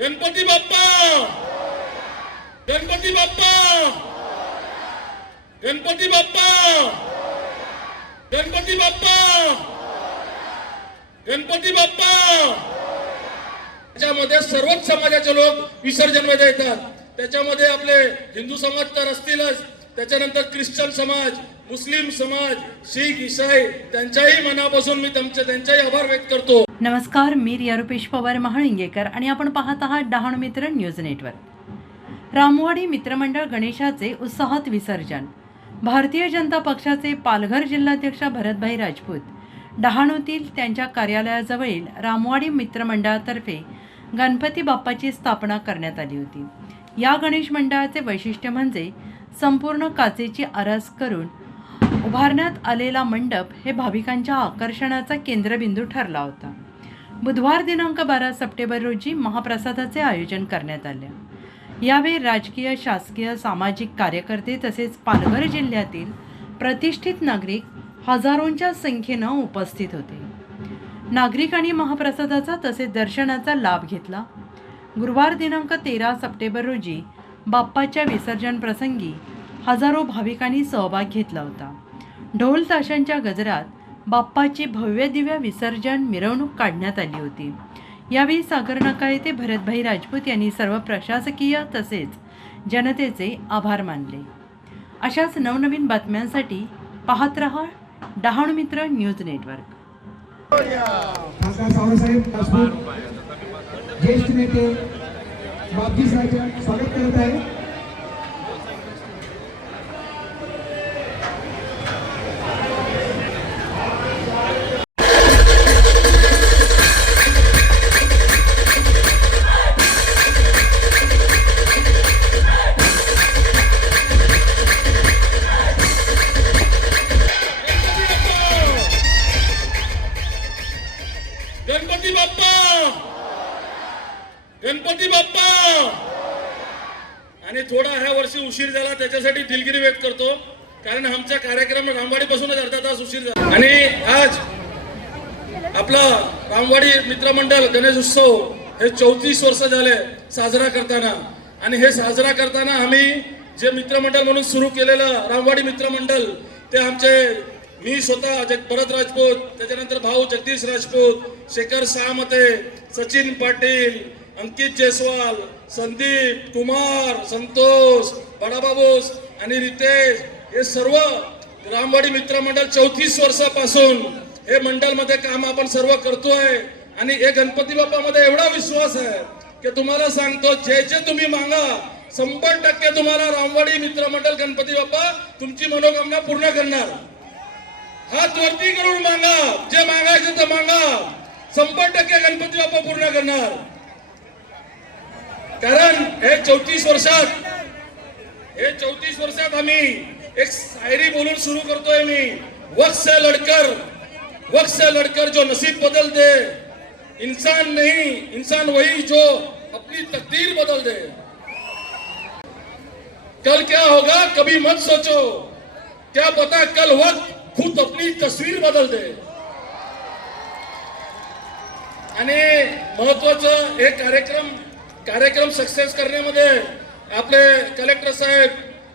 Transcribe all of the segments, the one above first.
गणपती बाप्पा! गणपती बाप्पा! गणपती बाप्पा! गणपती बाप्पा! गणपती बाप्पा! त्याच्यामध्ये सर्वच समाजाचे लोक विसर्जनमध्ये येतात. त्याच्यामध्ये आपले हिंदू समाज तर असतीलच. त्याच्यानंतर ख्रिश्चन समाज मुस्लिम समाज शीख इसाई त्यांच्याही मनापासून मी त्यांचे त्यांचाही आभार व्यक्त करतो. नमस्कार मी रिया रुपेश पवार महाळिंगेकर आणि आपण पाहत आहात डहाणू मित्र न्यूज नेटवर्क. रामवाडी मित्रमंडळ गणेशाचे उत्साहात विसर्जन. भारतीय जनता पक्षाचे पालघर जिल्हाध्यक्ष भरतभाई राजपूत. डहाणूतील त्यांच्या कार्यालयाजवळील रामवाडी मित्रमंडळातर्फे गणपती बाप्पाची स्थापना करण्यात आली होती. या गणेश मंडळाचे वैशिष्ट्य म्हणजे संपूर्ण काचेची आरास करून उभारण्यात आलेला मंडप हे भाविकांच्या आकर्षणाचा केंद्रबिंदू ठरला होता. बुधवार दिनांक बारा सप्टेंबर रोजी महाप्रसादाचे आयोजन करण्यात आले. यावेळी राजकीय शासकीय सामाजिक कार्यकर्ते तसेच पालघर जिल्ह्यातील प्रतिष्ठित नागरिक हजारोंच्या संख्येनं उपस्थित होते. नागरिकांनी महाप्रसादाचा तसेच दर्शनाचा लाभ घेतला. गुरुवार दिनांक तेरा सप्टेंबर रोजी बाप्पाच्या विसर्जन प्रसंगी हजारो भाविकांनी सहभाग घेतला होता. ढोल ताशांच्या गजरात बाप्पाची भव्य दिव्य विसर्जन मिरवणूक काढण्यात आली होती. यावेळी सागरनाका येथे भरतभाई राजपूत यांनी सर्व प्रशासकीय तसेच जनतेचे आभार मानले. अशाच नवनवीन बातम्यांसाठी पाहत रहा डहाणू मित्र न्यूज नेटवर्क. खासदार ज्येष्ठ नेते बापजी साहेब स्वागत करत आहे. गणपती बाप्पा! गणपती बाप्पा! आणि थोडा ह्या वर्षी उशीर झाला त्याच्यासाठी दिलगिरी व्यक्त करतो. कारण आमचा कार्यक्रम रामवाडीपासूनच अर्धा तास उशीर झाला. आणि आज आपला रामवाडी मित्रमंडळ गणेश उत्सव हे चौतीस वर्ष झाले साजरा करताना. आणि हे साजरा करताना आम्ही जे मित्रमंडळ म्हणून सुरू केलेलं रामवाडी मित्रमंडळ ते आमचे मी स्वतः जग भरत राजपूत त्याच्यानंतर भाऊ जगदीश राजपूत शेखर सामते सचिन पाटील अंकित जयस्वाल संदीप कुमार संतोष बडाबाबूस आणि रितेश हे सर्व रामवाडी मित्रमंडळ चौतीस वर्षापासून हे मंडळमध्ये काम आपण सर्व करतोय. आणि हे गणपती बाप्पामध्ये एवढा विश्वास आहे की तुम्हाला सांगतो जे जे तुम्ही मागा शंभर टक्के तुम्हाला रामवाडी मित्रमंडळ गणपती बाप्पा तुमची मनोकामना पूर्ण करणार. हात वरती करून मागा जे मागायचं ते मागा शंभर टक्के गणपती बाप्पा पूर्ण करणार. कारण हे चौतीस वर्षात हे चौतीस वर्षात आम्ही एक शायरी बोलून सुरू करतोय मी. वक्त से लड़कर वक्त से लड़कर जो नसीब बदल दे इंसान नहीं इंसान वही जो अपनी तकदीर बदल दे कल क्या होगा कभी मत सोचो. क्या पता कल वक्त खुद अपनी तस्वीर बदल दे. आणि महत्वाचं हे कार्यक्रम कार्यक्रम सक्सेस करण्यामध्ये आपले कलेक्टर साहेब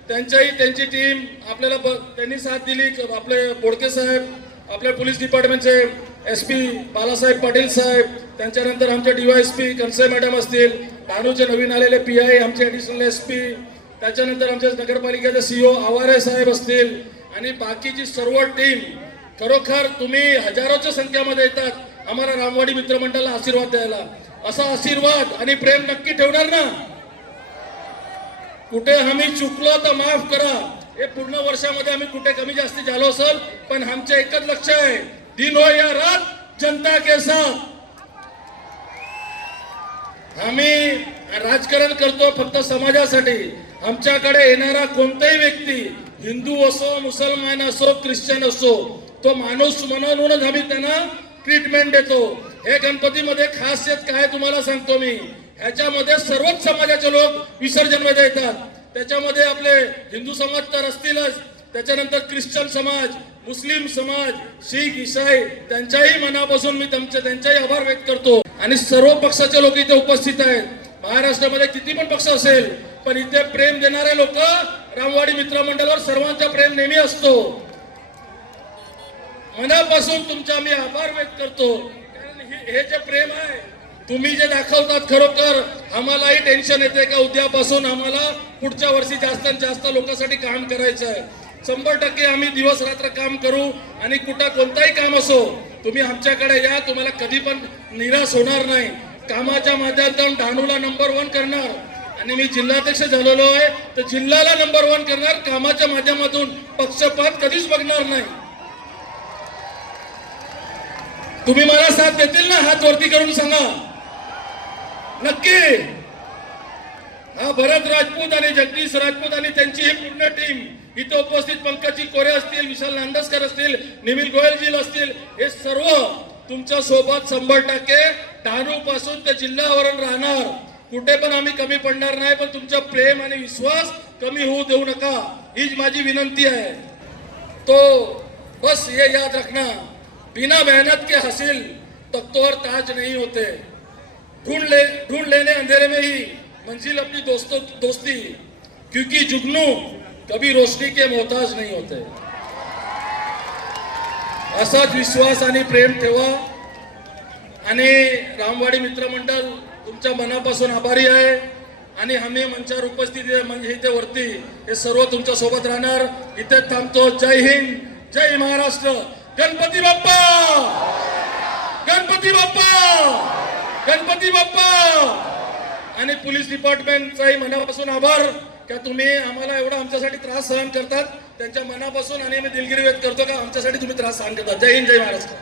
त्यांच्याही त्यांची टीम आपल्याला त्यांनी साथ दिली. आपले बोडके साहेब आपल्या पोलीस डिपार्टमेंटचे एस पी बालासाहेब पाटील साहेब त्यांच्यानंतर आमचे डीवायएसपी कनसे मॅडम असतील डहाणूचे नवीन आलेले पी आय आमचे ॲडिशनल एस पी त्याच्यानंतर आमच्या नगरपालिकेचे सीओ आवारे साहेब असतील आणि बाकीची सर्व टीम खरोखर तुम्ही हजारोच्या संख्यामध्ये येतात आम्हाला रामवाडी मित्रमंडळाला आशीर्वाद द्यायला. असा आशीर्वाद आणि प्रेम नक्की ठेवणार ना? कुठे आम्ही चुकलो तर माफ करा. हे पूर्ण वर्षामध्ये आम्ही कुठे कमी जास्ती झालो असेल पण आमचे एकच लक्ष आहे दिन हो या रात जनता के साथ. आम्ही राजकारण करतो फक्त समाजासाठी. आमच्याकडे येणारा कोणताही व्यक्ती हिंदू असो मुसलमान असो ख्रिश्चन असो तो माणूस म्हणूनच आम्ही त्यांना ट्रीटमेंट देतो. हे गणपतीमध्ये खासियत काय तुम्हाला सांगतो मी? ह्याच्यामध्ये सर्वच समाजाचे लोक विसर्जनमध्ये येतात. त्याच्यामध्ये आपले हिंदू समाज तर असतीलच. त्याच्यानंतर ख्रिश्चन समाज मुस्लिम समाज शीख इसाई त्यांच्याही मनापासून मी तुमचे त्यांच्याही आभार व्यक्त करतो. आणि सर्व पक्षाचे लोक इथे उपस्थित आहेत. महाराष्ट्रामध्ये किती पण पक्ष असेल पण इथे प्रेम देणारे लोक रामवाडी मित्रमंडळावर सर्वांचा प्रेम नेहमी असतो. मनापासून तुमचा मी आभार व्यक्त करतो. कारण हे हे जे प्रेम आहे तुम्ही जे दाखवतात खरोखर आम्हालाही टेन्शन येते का? उद्यापासून आम्हाला पुढच्या वर्षी जास्तीत जास्त लोकांसाठी काम करायचं आहे. शंभर टक्के आम्ही दिवस रात्र काम करू आणि कुठं कोणताही काम असो तुम्ही आमच्याकडे या. तुम्हाला कधी पण निराश होणार नाही. कामाच्या माध्यमातून डहाणूला नंबर वन करणार. आणि मी जिल्हाध्यक्ष झालेलो आहे. तर जिल्ह्याला नंबर वन करणार कामाच्या माध्यमातून पक्षपात कधीच बघणार नाही. तुम्ही मला साथ देतील ना? हात वरती करून सांगा. नक्की. हा भरत राजपूत आणि जगदीश राजपूत आणि त्यांची ही पूर्ण टीम इथे उपस्थित पंकजी कोरे असतील विशाल नांदसकर असतील निमिल गोयलजी असतील हे सर्व तुमच्यासोबत शंभर टक्के डहाणू पासून ते जिल्ह्यावरून राहणार. कुठे पण आम्ही कमी पडणार नाही पण तुमचा प्रेम आणि विश्वास कमी होऊ देऊ नका. हीच माझी विनंती आहे. तो बस ये याद रखना. बिना मेहनत के हासिल तख्तों और ताज नहीं होते. ढूंढ ले ढूंढ लेने अंधेरे में ही मंजिल अपनी दोस्तों दोस्ती. क्योंकि जुगनू कभी रोशनी के मोहताज नहीं होते. असाच विश्वास आणि प्रेम ठेवा. आणि रामवाडी मित्रमंडळ तुमच्या मनापासून आभारी आहे. आणि आम्ही मंचावर उपस्थित आहे म्हणजे इथे वरती हे सर्व तुमच्यासोबत राहणार. इथे थांबतो. जय हिंद. जय महाराष्ट्र. गणपती बाप्पा! गणपती बाप्पा! गणपती बाप्पा! आणि पोलीस डिपार्टमेंटचाही मनापासून आभार. का तुम्ही आम्हाला एवढा आमच्यासाठी त्रास सहन करतात? त्यांच्या मनापासून आणि मी दिलगिरी व्यक्त करतो का आमच्यासाठी तुम्ही त्रास सहन करतात जय हिंद जय महाराष्ट्र.